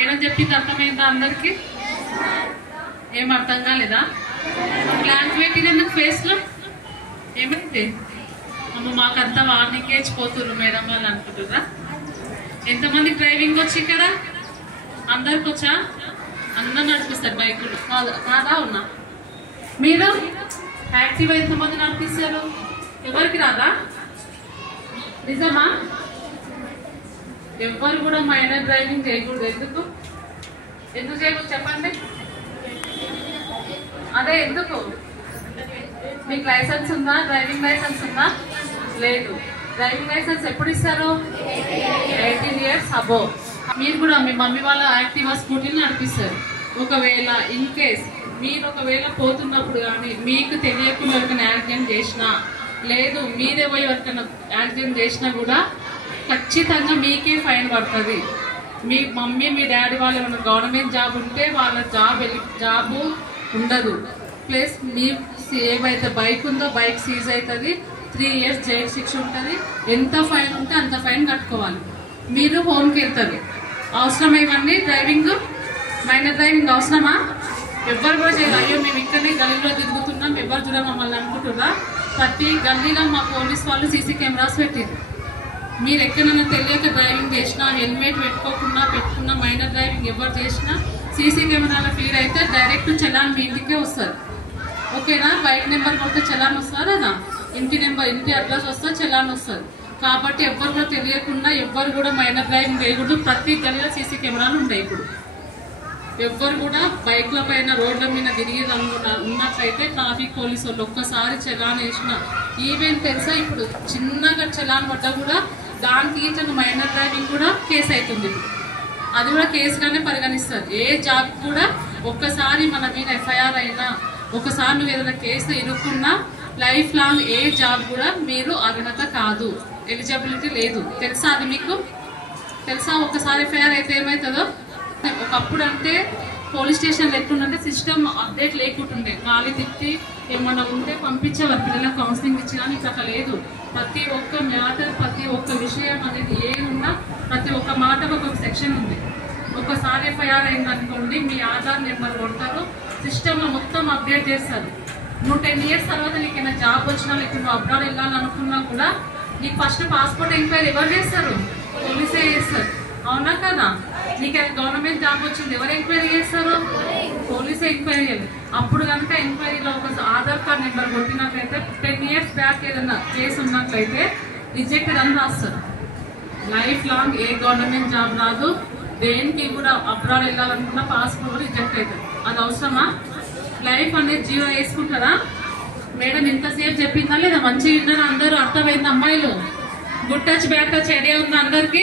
Madam చెప్పింది అర్థమైందా అందరికి? ఏం అర్థం కాలేదా? బ్లాంక్ పెట్టిన ఎందుకు ఫేస్ లో ఏమైంది? అమ్మ మాకంతా వార్నింగ్ వేసిపోతున్నారు మేడం వాళ్ళు అనుకుంటుర్రా? ఎంతమందికి డ్రైవింగ్ వచ్చి ఇక్కడ? అందరికి వచ్చా? అందరు నడిపిస్తారు బైకులు కాదా? ఉన్నా మీరు యాక్టివ్ ఎంతమంది నడిపిస్తారు? ఎవరికి రాదా? నిజమా? ఎవ్వరు కూడా మైనర్ డ్రైవింగ్ చేయకూడదు. ఎందుకు చేయకూడదు చెప్పండి? అదే ఎందుకు? మీకు లైసెన్స్ ఉందా? డ్రైవింగ్ లైసెన్స్ ఉందా? లేదు. డ్రైవింగ్ లైసెన్స్ ఎప్పుడు ఇస్తారు? 18 years అబోవ్. మీరు కూడా మీ మమ్మీ వాళ్ళ యాక్టివా స్కూటీని నడిపిస్తారు. ఒకవేళ ఇన్ కేస్ మీరు ఒకవేళ పోతున్నప్పుడు కానీ మీకు తెలియకుండా ఎవరికైనా యాక్సిడెంట్ చేసినా, లేదు మీదే పోయి ఎవరికైనా యాక్సిడెంట్ చేసినా కూడా ఖచ్చితంగా మీకే ఫైన్ పడుతుంది. మీ మమ్మీ మీ డాడీ వాళ్ళు ఏమైనా గవర్నమెంట్ జాబ్ ఉంటే వాళ్ళ జాబు ఉండదు. ప్లస్ మీ ఏవైతే బైక్ ఉందో బైక్ సీజ్ అవుతుంది. 3 years జైలు శిక్ష ఉంటుంది. ఎంత ఫైన్ ఉంటే అంత ఫైన్ కట్టుకోవాలి. మీరు హోమ్కి వెళ్తారు. అవసరమా ఇవన్నీ? డ్రైవింగ్ మైనర్ డ్రైవింగ్ అవసరమా? ఎవ్వరు కూడా చేయాలి. అయ్యో మేము ఇక్కడనే గల్లీలో తిరుగుతున్నాం ఎవరు చూడ మమ్మల్ని అనుకుంటున్నా? ప్రతి గల్లీలో మా పోలీస్ వాళ్ళు సీసీ కెమెరాస్ పెట్టింది. మీరు ఎక్కడైనా తెలియక డ్రైవింగ్ చేసినా, హెల్మెట్ పెట్టుకున్నా మైనర్ డ్రైవింగ్ ఎవరు చేసినా సీసీ కెమెరాల ఫీడ్ అయితే డైరెక్ట్ చలాన్ మీ ఇంటికే వస్తారు. ఓకేనా? బైక్ నెంబర్ కొడితే చలాన్ వస్తారు కదా, ఇంటి అడ్రస్ వస్తే చలాన్ వస్తుంది. కాబట్టి ఎవ్వరు కూడా తెలియకుండా ఎవ్వరు కూడా మైనర్ డ్రైవింగ్ చేయకూడదు. ప్రతి గల్లీలో సీసీ కెమెరాలు ఉంటాయి. ఇప్పుడు ఎవ్వరు కూడా బైక్ల పైన రోడ్ల మీద తిరిగి ఉన్నట్లయితే ట్రాఫిక్ పోలీసు వాళ్ళు ఒక్కసారి చలాన్ వేసిన, ఈవెన్ తెలుసా ఇప్పుడు చిన్నగా చలాన్ పడ్డా కూడా దానికి ఇచ్చిన మైనర్ డ్రైవింగ్ కూడా కేసు అవుతుంది. అది కూడా కేసుగానే పరిగణిస్తారు. ఏ జాబ్ కూడా ఒక్కసారి మన మీద ఎఫ్ఐఆర్ అయినా, ఒకసారి నువ్వు ఏదైనా కేసు ఇరుక్కున్నా లైఫ్ లాంగ్ ఏ జాబ్ కూడా మీరు అర్హత కాదు, ఎలిజిబిలిటీ లేదు. తెలుసా? అది మీకు తెలుసా? ఒకసారి ఎఫ్ఐఆర్ అయితే ఏమవుతుందో? ఒకప్పుడు అంటే పోలీస్ స్టేషన్లు ఎట్లుందంటే సిస్టమ్ అప్డేట్ లేకుంటుండే, ఖాళీ తిప్పి ఏమన్నా ఉంటే పంపించేవారు పిల్లలకు కౌన్సిలింగ్ ఇచ్చి. కానీ ఇట్లా లేదు. ప్రతి ఒక్క మ్యాటర్, ప్రతి ఒక్క విషయం అనేది ఏమున్నా ప్రతి ఒక్క మాటకు ఒక సెక్షన్ ఉంది. ఒకసారి ఎఫ్ఐఆర్ అయిందనుకోండి, మీ ఆధార్ నెంబర్ కొడతారు, సిస్టమ్లో మొత్తం అప్డేట్ చేస్తారు. నువ్వు 10 years తర్వాత నీకు ఏమైనా జాబ్ వచ్చినా, లేకపోతే నువ్వు అబ్రాడ్ వెళ్ళాలనుకున్నా కూడా నీకు ఫస్ట్ పాస్పోర్ట్ ఎంక్వైరీ ఎవరు చేస్తారు? పోలీసే చేస్తారు. అవునా కదా? నీకు గవర్నమెంట్ జాబ్ వచ్చింది, ఎవరు ఎంక్వైరీ చేస్తారు? పోలీసే ఎంక్వైరీ చేయాలి. అప్పుడు కనుక ఎంక్వైరీలో ఒక ఆధార్ కార్డ్ నెంబర్ కొట్టినట్లయితే 10 years బ్యాక్ ఏదైనా కేసు ఉన్నట్లయితే రిజెక్టెడ్ అని రాస్తారు. లైఫ్ లాంగ్ ఏ గవర్నమెంట్ జాబ్ రాదు. దేనికి కూడా అబ్రాడ్ వెళ్ళాలనుకున్న పాస్పోర్ట్ రిజెక్ట్ అవుతుంది. అది అవసరమా? లైఫ్ అనేది జీవో వేసుకుంటారా? మేడం ఇంతసేపు చెప్పిందా లేదా? మంచిగా విన్నారా అందరూ? అర్థమైంది? అమ్మాయిలు good touch bad touch idea ఉంది అందరికి?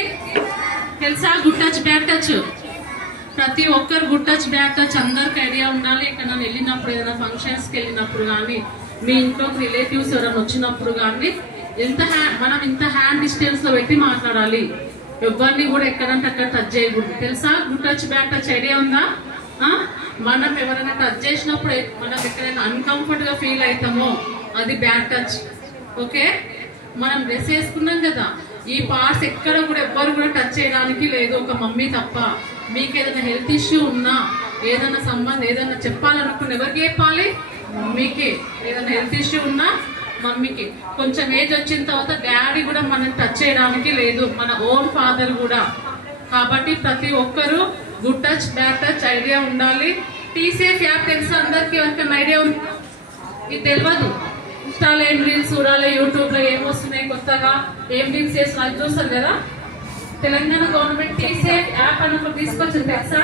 తెలుసా? గుడ్ టచ్ బ్యాడ్ టచ్ ప్రతి ఒక్కరు గుడ్ టచ్ బ్యాడ్ టచ్ అందరికి ఐడియా ఉండాలి. ఇక్కడ వెళ్ళినప్పుడు ఏదైనా ఫంక్షన్స్కి వెళ్ళినప్పుడు కానీ, మీ ఇంట్లోకి రిలేటివ్స్ ఎవరైనా వచ్చినప్పుడు కానీ మనం ఇంత హ్యాండ్ డిస్టెన్స్ లో పెట్టి మాట్లాడాలి. ఎవరిని కూడా ఎక్కడంటే అక్కడ టచ్ చేయకూడదు. తెలుసా? Good touch bad touch idea ఉందా? మనం ఎవరైనా టచ్ చేసినప్పుడు మనం ఎక్కడైనా అన్కంఫర్ట్ గా ఫీల్ అవుతామో అది బ్యాడ్ టచ్. ఓకే? మనం డ్రెస్ వేసుకున్నాం కదా, ఈ పార్ట్స్ ఎక్కడ కూడా ఎవ్వరు కూడా టచ్ చేయడానికి లేదు, ఒక మమ్మీ తప్ప. మీకు ఏదైనా హెల్త్ ఇష్యూ ఉన్నా, ఏదైనా సంబంధం ఏదైనా చెప్పాలనుకున్న ఎవరికి చెప్పాలి? మమ్మీకి. ఏదైనా హెల్త్ ఇష్యూ ఉన్నా మమ్మీకి. కొంచెం ఏజ్ వచ్చిన తర్వాత డాడీ కూడా మనం టచ్ చేయడానికి లేదు, మన ఓన్ ఫాదర్ కూడా. కాబట్టి ప్రతి ఒక్కరు good touch bad touch idea ఉండాలి. టీసేఫ్ యాప్ తెలుసా అందరికి? ఎవరికైనా ఐడియా ఉంది? ఇది తెలియదు. ఇన్స్టాలో ఏం రీల్స్ చూడాలి, యూట్యూబ్ లో ఏం వస్తున్నాయి కొత్తగా, ఏం రీల్స్ చేస్తున్నా అది చూస్తారు కదా. తెలంగాణ గవర్నమెంట్ టీసేఫ్ యాప్ అని ఒకటి తీసుకొచ్చింది తెలుసా?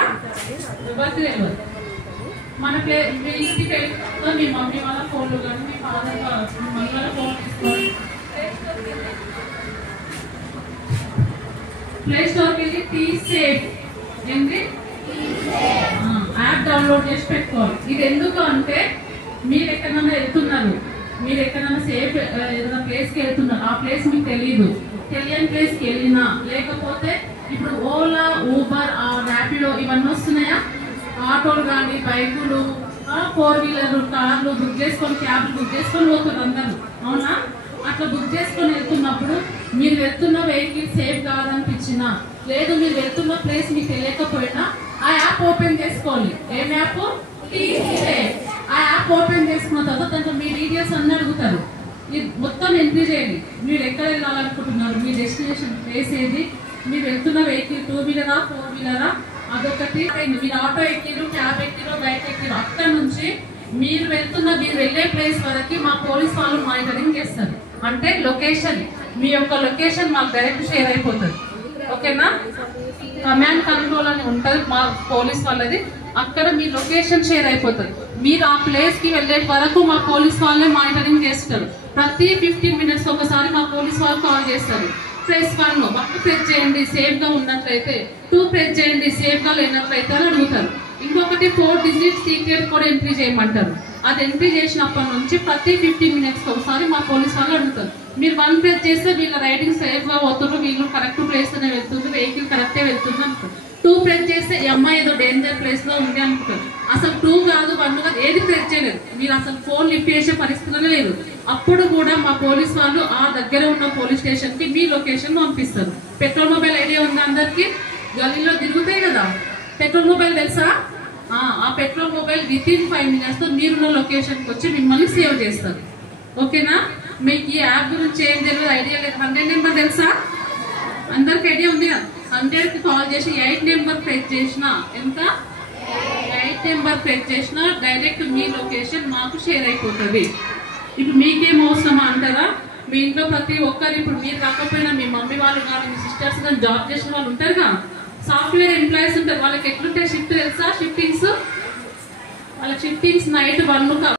ఎవరికి తెలియదు. మన మీ ఇంటికి మీ మమ్మీ వాళ్ళ ఫోన్లు కానీ, మీ ఫాదర్ మీ మమ్మీ వాళ్ళ ఫోన్ తీసుకోండి, ప్లే స్టోర్కి వెళ్ళి టీసేఫ్ ఏంటి యాప్ డౌన్లోడ్ చేసి పెట్టుకోవాలి. ఇది ఎందుకు అంటే మీరు ఎక్కడైనా వెళ్తున్నారు, మీరు ఎక్కడైనా సేఫ్ ఏదైనా ప్లేస్కి వెళ్తున్నారు, ఆ ప్లేస్ మీకు తెలియని ప్లేస్కి వెళ్ళినా, లేకపోతే ఇప్పుడు ఓలా, ఊబర్, ర్యాపిడో ఇవన్నీ వస్తున్నాయా? ఆటోలు కానీ, బైకులు, 4-wheeler, కార్లు బుక్ చేసుకొని, క్యాబ్లు బుక్ చేసుకొని పోతున్నారు అందరూ. అవునా? అట్లా బుక్ చేసుకొని వెళ్తున్నప్పుడు మీరు వెళ్తున్న వెహికల్ సేఫ్ కాదనిపించినా, లేదు మీరు వెళ్తున్న ప్లేస్ మీకు తెలియకపోయినా ఓపెన్ చేసుకోవాలి. ఏం యాప్? ఆ యాప్ ఓపెన్ చేసుకున్న తర్వాత దాంట్లో మీ డీటెయిల్స్ అన్నీ అడుగుతారు. ఇది మొత్తం ఎంట్రీ చేయండి. మీరు ఎక్కడ వెళ్ళాలనుకుంటున్నారు, మీ డెస్టినేషన్ ప్లేస్ ఏది, మీరు వెళ్తున్న వెహికల్ 2 వీలరా 4 వీలరా, అదొకటి. మీరు ఆటో ఎక్కిరు, క్యాబ్ ఎక్కిరు, బైక్ ఎక్కిరు, అక్కడ నుంచి మీరు వెళ్ళే ప్లేస్ వరకు మా పోలీస్ వాళ్ళు మానిటరింగ్ చేస్తారు. అంటే లొకేషన్, మీ యొక్క లొకేషన్ మాకు డైరెక్ట్ షేర్ అయిపోతుంది. ఓకేనా? కమాండ్ కంట్రోల్ అని ఉంటుంది మా పోలీస్ వాళ్ళది. అక్కడ మీ లొకేషన్ షేర్ అయిపోతుంది. మీరు ఆ ప్లేస్ కి వెళ్ళే వరకు మా పోలీస్ వాళ్ళే మానిటరింగ్ చేస్తారు. ప్రతి 15 మినిట్స్ ఒకసారి మా పోలీస్ వాళ్ళు కాల్ చేస్తారు. ప్రెస్ 1 బట్టు ప్రెస్ చేయండి సేఫ్ గా ఉన్నట్లయితే, 2 ప్రెస్ చేయండి సేఫ్ గా లేనట్లయితే అని అడుగుతారు. ఇంకొకటి 4 డిజిట్ సీక్రెట్ కోడ్ ఎంట్రీ చేయమంటారు. అది ఎంట్రీ చేసినప్పటి నుంచి ప్రతి 15 మినిట్స్ ఒకసారి మా పోలీస్ వాళ్ళు అడుగుతారు. మీరు 1 ప్రెస్ చేస్తే వీళ్ళ రైడింగ్ సేఫ్ గా పోతున్నారు, వీళ్ళు కరెక్ట్ ప్లేస్ లోనే వెళ్తుంది, వెహికల్ కరెక్టే వెళ్తుంది అనుకుంటారు. 2 ప్రెస్ చేస్తే ఈ అమ్మాయి ఏదో డేంజర్ ప్లేస్ లో ఉంది అనుకుంటారు. అసలు 2 కాదు 1 కాదు ఏది ప్రెస్ చేయలేదు. మీరు అసలు ఫోన్ లిఫ్ట్ చేసే పరిస్థితుల్లో లేదు. అప్పుడు కూడా మా పోలీస్ వాళ్ళు ఆ దగ్గర ఉన్న పోలీస్ స్టేషన్ కి మీ లొకేషన్ పంపిస్తారు. పెట్రోల్ మొబైల్ ఐడియా ఉందా అందరికి? గల్లీలో తిరుగుతాయి కదా పెట్రోల్ మొబైల్, తెలుసా? ఆ పెట్రోల్ మొబైల్ వితిన్ 5 మినిట్స్ తో మీరున్న లొకేషన్ కి వచ్చి మిమ్మల్ని సేవ్ చేస్తారు. ఓకేనా? మీకు ఈ యాప్ గురించి ఏం తెలియదు, ఐడియా లేదు. 100 నెంబర్ తెలుసా? అందరికి ఐడియా ఉంది కదా? 100 కి కాల్ చేసి 8 నెంబర్ ప్రెస్ చేసిన, ఎంత 8 నెంబర్ ప్రెస్ చేసిన డైరెక్ట్ మీ లొకేషన్ మాకు షేర్ అయిపోతుంది. ఇప్పుడు మీకేం అవసరమా అంటారా? మీ ఇంట్లో ప్రతి ఒక్కరు, ఇప్పుడు మీరు కాకపోయినా మీ మమ్మీ వాళ్ళు కానీ మీ సిస్టర్స్ కానీ జాబ్ చేసిన వాళ్ళు ఉంటారుగా, సాఫ్ట్వేర్ ఎంప్లాయీస్ ఉంటారు. వాళ్ళకి ఎట్లుంటాయి షిఫ్ట్ తెలుసా? షిఫ్టింగ్స్, వాళ్ళ షిఫ్టింగ్స్ నైట్ 1